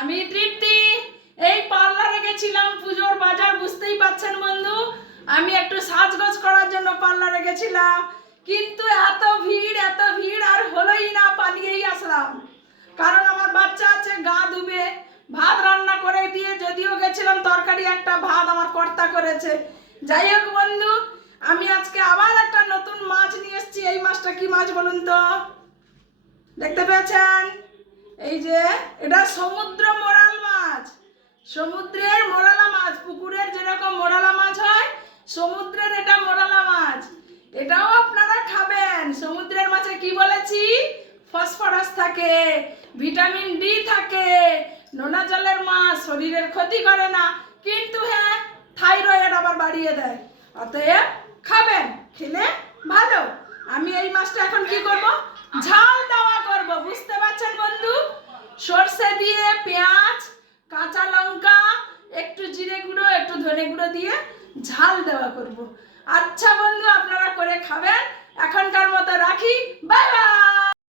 আমি তৃপ্তি এই পার্লারে গেছিলাম, পুজোর বাজার বুঝতেই পাচ্ছেন বন্ধু। আমি একটু সাজগোজ করার জন্য পার্লারে গেছিলাম, কিন্তু এত ভিড় আর হলোই না, পালিয়েই আসলাম। কারণ আমার বাচ্চা আছে, গা ধুবে। ভাত রান্না করে দিয়ে যদিও গেছিলাম, তরকারি একটা, ভাত আমার কর্তা করেছে। যাই হোক বন্ধু, আমি আজকে আবার একটা নতুন মাছ নিয়ে এসেছি। এই মাছটা কি মাছ বলুন তো? দেখতে পেয়েছেন? এই যে এটা সমুদ্র মোরাল মাছ, সমুদ্রের মোরালা মাছ। পুকুরের যেরকম মোরালা মাছ হয়, সমুদ্রের এটা মোরালা মাছ। এটাও আপনারা খাবেন। সমুদ্রের মাছে কি বলেছি? ফসফরাস থাকে, ভিটামিন ডি থাকে। নোনা জলের মাছ শরীরের ক্ষতি করে না, কিন্তু হ্যাঁ, থাইরয়েড আবার বাড়িয়ে দেয়। অতএব খাবেন, খেলে ভালো। আমি এই মাছটা এখন কি করব? ঝাল দেওয়া করব। বুঝতে পারছেন বন্ধু? সরষে দিয়ে, পেঁয়াজ, কাঁচা লঙ্কা, একটু জিরে গুঁড়ো, একটু ধনে গুঁড়ো দিয়ে ঝাল দেওয়া করব। আচ্ছা বন্ধু, আপনারা করে খাবেন। এখনকার মতো রাখি।